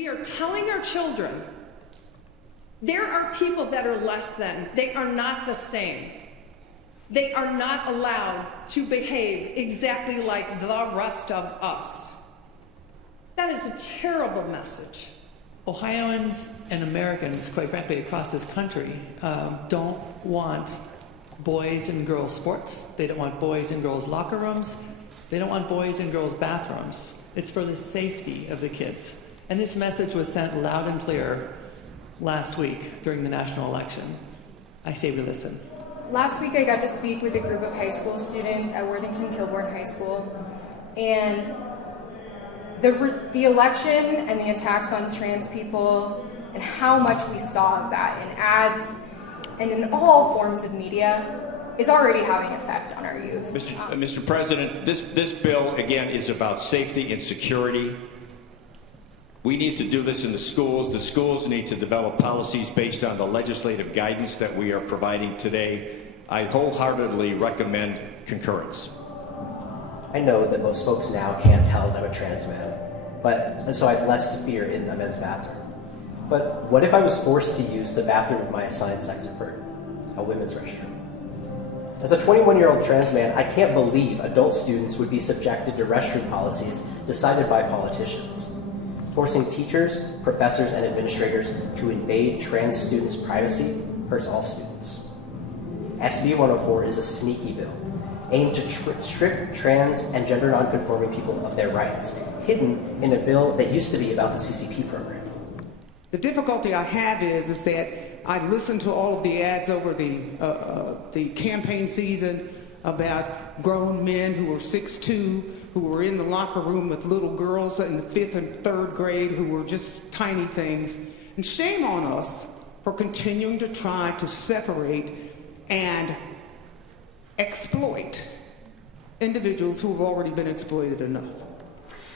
We are telling our children there are people that are less than. They are not the same. They are not allowed to behave exactly like the rest of us. That is a terrible message. Ohioans and Americans, quite frankly, across this country, don't want boys and girls sports. They don't want boys and girls locker rooms. They don't want boys and girls bathrooms. It's for the safety of the kids. And this message was sent loud and clear last week during the national election. I say we listen. Last week I got to speak with a group of high school students at Worthington-Kilbourne High School, and the election and the attacks on trans people and how much we saw of that in ads and in all forms of media is already having effect on our youth. Mr. President, this bill, again, is about safety and security. We need to do this in the schools. The schools need to develop policies based on the legislative guidance that we are providing today. I wholeheartedly recommend concurrence. I know that most folks now can't tell that I'm a trans man, and so I have less to fear in a men's bathroom. But what if I was forced to use the bathroom of my assigned sex of birth, a women's restroom? As a 21-year-old trans man, I can't believe adult students would be subjected to restroom policies decided by politicians, forcing teachers, professors, and administrators to invade trans students' privacy hurts all students. SB 104 is a sneaky bill aimed to strip trans and gender nonconforming people of their rights, hidden in a bill that used to be about the CCP program. The difficulty I have is that I listened to all of the ads over the campaign season about grown men who were 6'2", who were in the locker room with little girls in the 5th and 3rd grade who were just tiny things. And shame on us for continuing to try to separate and exploit individuals who have already been exploited enough.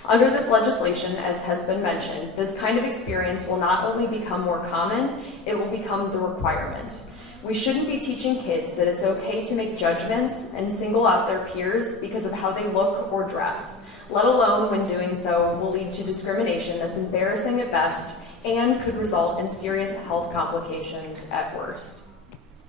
Under this legislation, as has been mentioned, this kind of experience will not only become more common, it will become the requirement. We shouldn't be teaching kids that it's okay to make judgments and single out their peers because of how they look or dress, let alone when doing so will lead to discrimination that's embarrassing at best and could result in serious health complications at worst.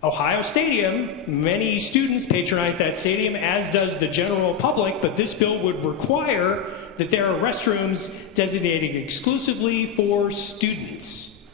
Ohio Stadium, many students patronize that stadium, as does the general public, but this bill would require that there are restrooms designated exclusively for students.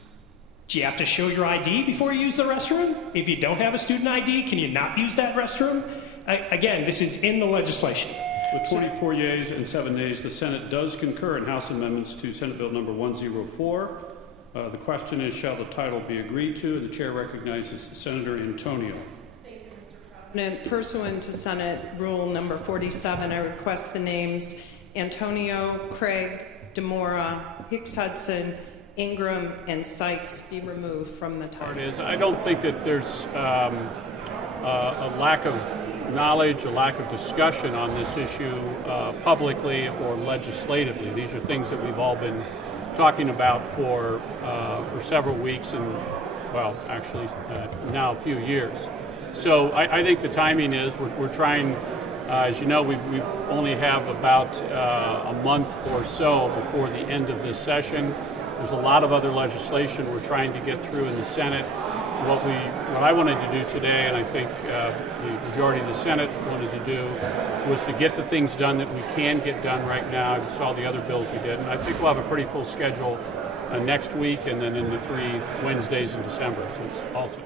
Do you have to show your ID before you use the restroom? If you don't have a student ID, can you not use that restroom? Again, this is in the legislation. With 24 yeas and 7 nays, the Senate does concur in House amendments to Senate Bill number 104. The question is, shall the title be agreed to? The chair recognizes Senator Antonio. Thank you, Mr. President. Pursuant to Senate Rule number 47, I request the names Antonio, Craig, DeMora, Hicks-Hudson, Ingram, and Sykes be removed from the title. I don't think that there's a lack of knowledge, a lack of discussion on this issue publicly or legislatively. These are things that we've all been talking about for several weeks and, well, actually now a few years. So I think the timing is we're trying, as you know, we only have about a month or so before the end of this session. There's a lot of other legislation we're trying to get through in the Senate. What I wanted to do today, and I think the majority of the Senate wanted to do, was to get the things done that we can get done right now. You saw the other bills we did, and I think we'll have a pretty full schedule next week and then in the 3 Wednesdays in December. So it's also